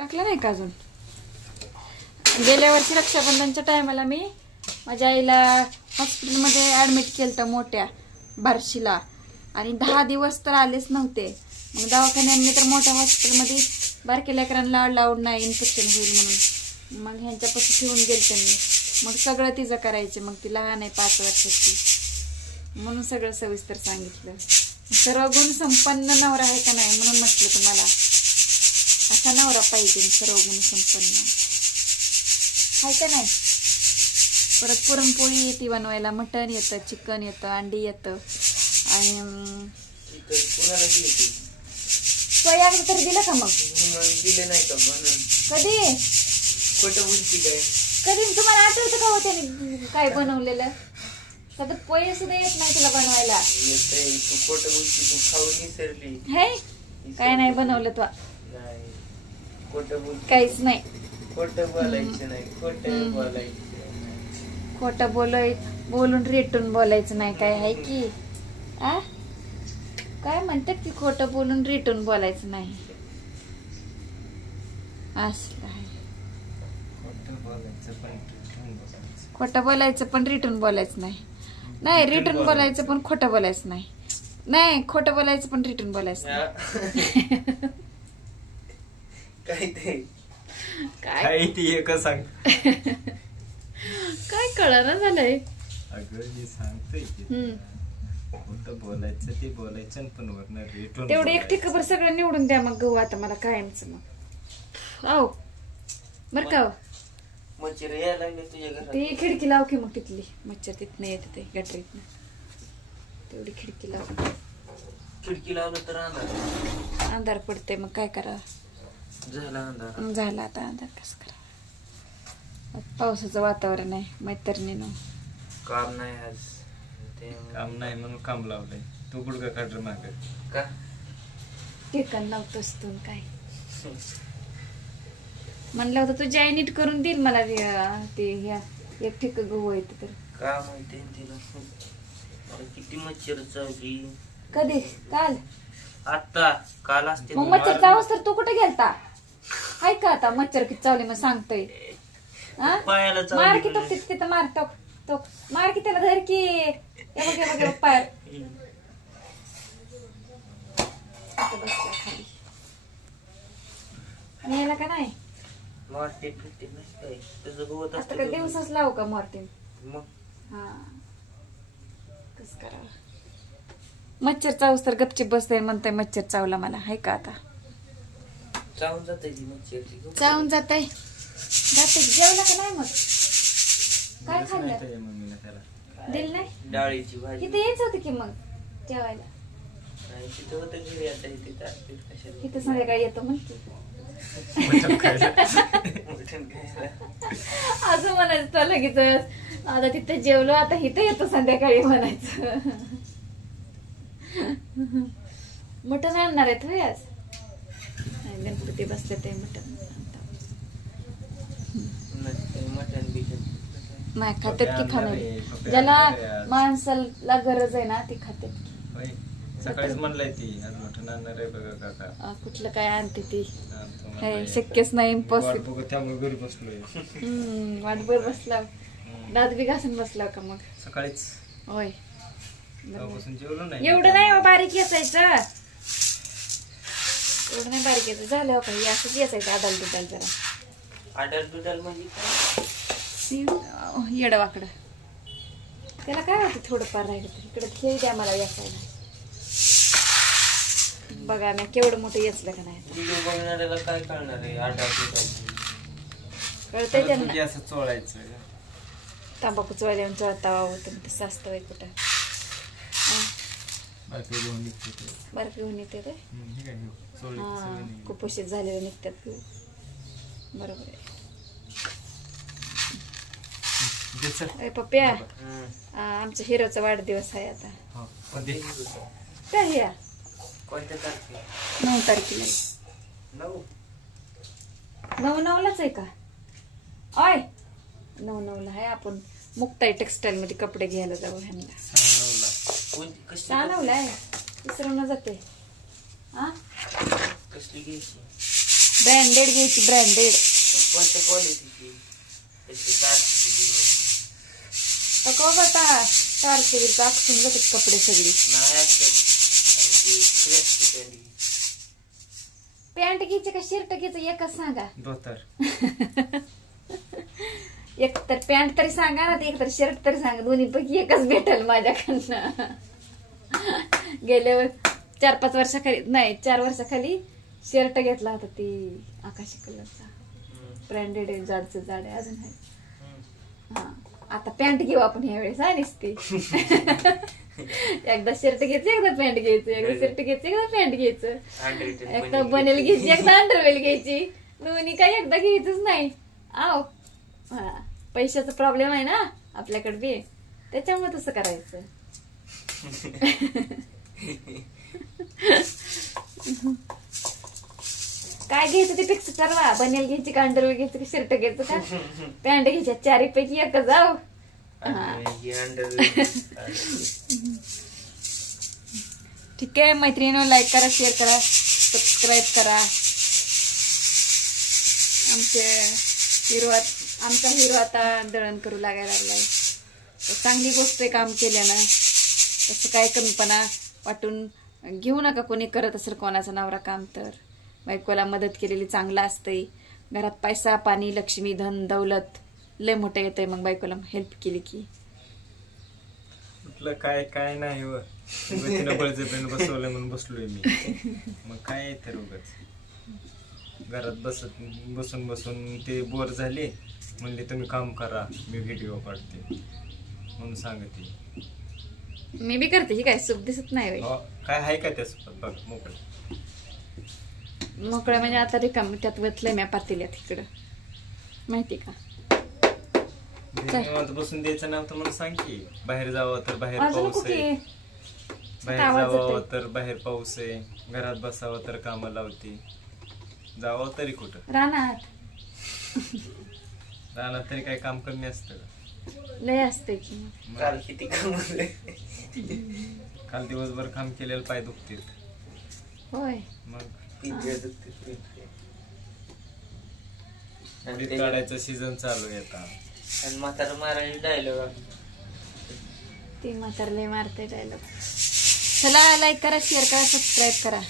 टाकलं नाही का अजून? गेल्या वर्षी रक्षाबंधनच्या टायमाला मी माझ्या आईला हॉस्पिटलमध्ये ऍडमिट केलं मोठ्या बार्शीला आणि 10 दिवस तर आलेच नव्हते. मग दवाखान्यांनी तर मोठ्या हॉस्पिटलमध्ये बारक्या लेकरांना लावून नाही इन्फेक्शन होईल म्हणून मग ह्यांच्यापासून ठेवून गेलते मी. मग सगळं तिचं करायचे. मग ती लहान आहे 5 वर्षाची म्हणून सगळं सविस्तर सांगितलं. सर्व गुण संपन्न नवरा आहे का नाही म्हणून म्हटलं तुम्हाला असा नवरा पाहिजे सर्व गुण संपन्न आहे का नाही. परत पुरणपोळी येते बनवायला, मटण येतं, चिकन येतं, अंडी येतं आणि सोयाबीन तर दिलं का? मग दिले नाही का बनवून? कधी खोटं बोलती काय? कधी तुम्हाला आठवतं का होते काय बनवलेलं? सतत पोहे सुद्धा येत नाही तुला बनवायला. येतंय, तू खोटं बोलती, तू खाऊन विसरली. हे काय नाही बनवलं तू? नाही, खोटं बोलती. काहीच नाही. खोटं बोलायचं नाही, खोटं बोलायचं. खोटं बोलून रेटून बोलायचं नाही. काय आहे की आ काय म्हणतात की खोटं बोलून रेटून बोलायचं नाही असं आहे. खोटं बोलायचं पण रिटून बोलायचं नाही. नाही रिटून बोलायचं पण खोटं बोलायचं नाही. नाही खोटं बोलायचं पण रिटून बोलायचं नाही. काय ते काय ते का सांग? काय कळना झालंय. अगं मी सांगतोय खोटं बोलायचं ते बोलायचं पण वरनं रिटून तेवढं एक ठिकाण सगळं निवडून द्या मग गहू आता मला कायमच. मग आहो बर का मच्छर यायला लागले तुझ्या घरात. ती खिडकी लाव की मग तिथली मच्छर तिथनं येते ते गटरीतनं. तेवढी खिडकी लाव. खिडकी लावलं तर अंधार अंधार पडते मग काय करावं. झाला अंधार. झाला आता अंधार कसं करावं. पावसाचं वातावरण आहे मैत्रिणीनं. काम नाही आज. काम नाही म्हणून काम लावलंय. तू गुडघा काढ माग का ठिकाण लावतोस तू काय म्हणलं होतं तुझी आई नीट करून देईल मला ते ह्या एक ठिक गहू येते तर. का माहिती तिला मला किती मच्छर चावली. कधी? काल? आता काल असते. मग मच्छर चावस तर तू कुठे गेलता? हाय का आता मच्छर किती चावले मग सांगतोय. पायाला मार की तो तिथं मार तो मार की त्याला धर की पाय खाली यायला का नाही. मारते फिरते नाही काय तुझं गवत आता का दिवसच लावू का मॉर्टिन? मग हा कस करावं. मच्छर चावस तर गपचिप बसते म्हणताय मच्छर चावला मला. हाय का आता चावून जाते ती मच्छर. चावून जाते जेवला का नाही? मग काय खाल्लं? मम्मीला त्याला दिल नाही. डाळीची भाजी इथे यायचं होतं की मग जेवायला. नाही तिथं होतं घरी. आता इथे कशाला इथं संध्याकाळी येतो म्हणते. असं म्हणायचं तो लगेच आता तिथे जेवलो आता इथं येतो संध्याकाळी म्हणायचं. मटण आणणार आहेत होय आज? गणपती बसले ते मटण मटण बिटन नाही खात्यात की खाणार. ज्याला माणसाला गरज आहे ना ती खात्यात की. सकाळीच म्हणलंय ती आज मटण आणणार आहे बघा काका. कुठलं काय आणते ती शक्यच नाही. इम्पॉसिबल. त्यामुळे घरी बसलोय. वाटभर बसला दात बी घासून बसला का मग सकाळीच होय. जेवलो नाही. एवढं नाही बारीक याचायचं. एवढं नाही बारीक यायचं झालं हो काही असंच याचायचं. आदाल दुधाल जरा आडल दुधाल म्हणजे येडवाकडं त्याला काय होतं थोडंफार राहिलं तर. इकडे खेळ द्या मला याचायला. बघा मी केवढं मोठं येचलं का नाही. व्हिडिओ बघणाऱ्याला काय कळणार आहे आडल दुधाल कळतंय त्यांना. असं चोळायचं. तंबाखू चोळल्यावर चोळतावा होतं तसं असतं कुठं. बरं घेऊन येते ते. हा कुपोषित झालेले निघतात. बरोबर आहे. पप्प्या आमच्या हिरोचा वाढदिवस आहे आता. काय या कोणत्या तारखेला? 9 तारखेला. 9/9लाच आहे का? ओय 9/9ला आहे. आपण मुक्ताई टेक्सटाईल मध्ये कपडे घ्यायला जाऊ. ह्यांना 9/9ला आहे. विसरून जाते. हा कसली घ्यायची? ब्रँडेड घ्यायची, ब्रँडेड. कोणत्या क्वालिटीची? आता आता तारखेला आखून जातात कपडे सगळी. नाही पॅन्ट घ्यायची का शर्ट घ्यायचं एकच सांगा. धोतर. एक तर पॅन्ट तरी सांगा ना, एक तर शर्ट तरी सांगा. दोन्ही पैकी एकच भेटेल माझ्याकडनं. गेल्या 4-5 वर्षाखाली नाही 4 वर्षाखाली शर्ट घेतला होता, ती आकाशी कलरचा ब्रँडेड आहे, जाडचं जाड आहे अजून आहे. हा आता पॅन्ट घेऊ आपण ह्या वेळेस आहे नुसती. एकदा शर्ट घ्यायचं, एकदा पॅन्ट घ्यायचं, एकदा शर्ट घ्यायचं, एकदा पॅन्ट घ्यायचं, एकदा बनेल घ्यायची, एकदा अंडरवेल घ्यायची. दोन्ही काही एकदा घ्यायचंच नाही. आव हा पैशाचा प्रॉब्लेम आहे ना आपल्याकडे बी, त्याच्यामुळे तसं करायचं. काय घ्यायचं ते फिक्स ठरवा. बनेल घ्यायची का अंडरवेल घ्यायचं का शर्ट घ्यायचं का पॅन्ट घ्यायच्या, 4 पैकी एकच. जाऊ ठीक आहे मैत्रिणींनो, लाईक करा, शेअर करा, सबस्क्राईब करा. आमचा हिरो आता दळण करू लागायला लागलाय. चांगली गोष्ट आहे काम केल्यानं. तसं काय कमीपणा वाटून घेऊ नका. कोणी करत असेल कोणाचा नवरा काम तर बायकोला मदत केलेली चांगलं असतंय. घरात पैसा पाणी लक्ष्मी धन दौलत लय मोठं येतंय मग बायकोला हेल्प केली की. म्हटलं काय नाही व तिनं बळजबरीनं बसवलंय म्हणून बसलोय मी. मग काय आहे तर उगाच घरात बसून ते बोर झाले. म्हणले तुम्ही काम करा, मी व्हिडिओ काढते म्हणून सांगते. मी बी करते ही काय सुख दिसत नाही. काय आहे का त्यासोबत बघ मोकळं मोकळं म्हणजे आता रिकाम त्यात वतलंय मी पातेल्यात इकडं माहिती का. बसून द्यायचं नव्हतं म्हणून सांग की. बाहेर जावं तर बाहेर अजून पाऊस कुठे आहे, बाहेर जावं तर बाहेर पाऊस आहे, घरात बसावं तर कामं लावते, जावं तरी कुठं रानात तरी काय काम कमी असतं का. लय असते की. काल किती काम काल दिवसभर काम केलेलं पाय दुखतील. होय मग आणि काढायचं सीझन चालू आहे आता. म्हातारा मारायला डायलॉग ते म्हातार लय मारते डायलॉग. चला लाईक करा, शेअर करा, सबस्क्राईब करा.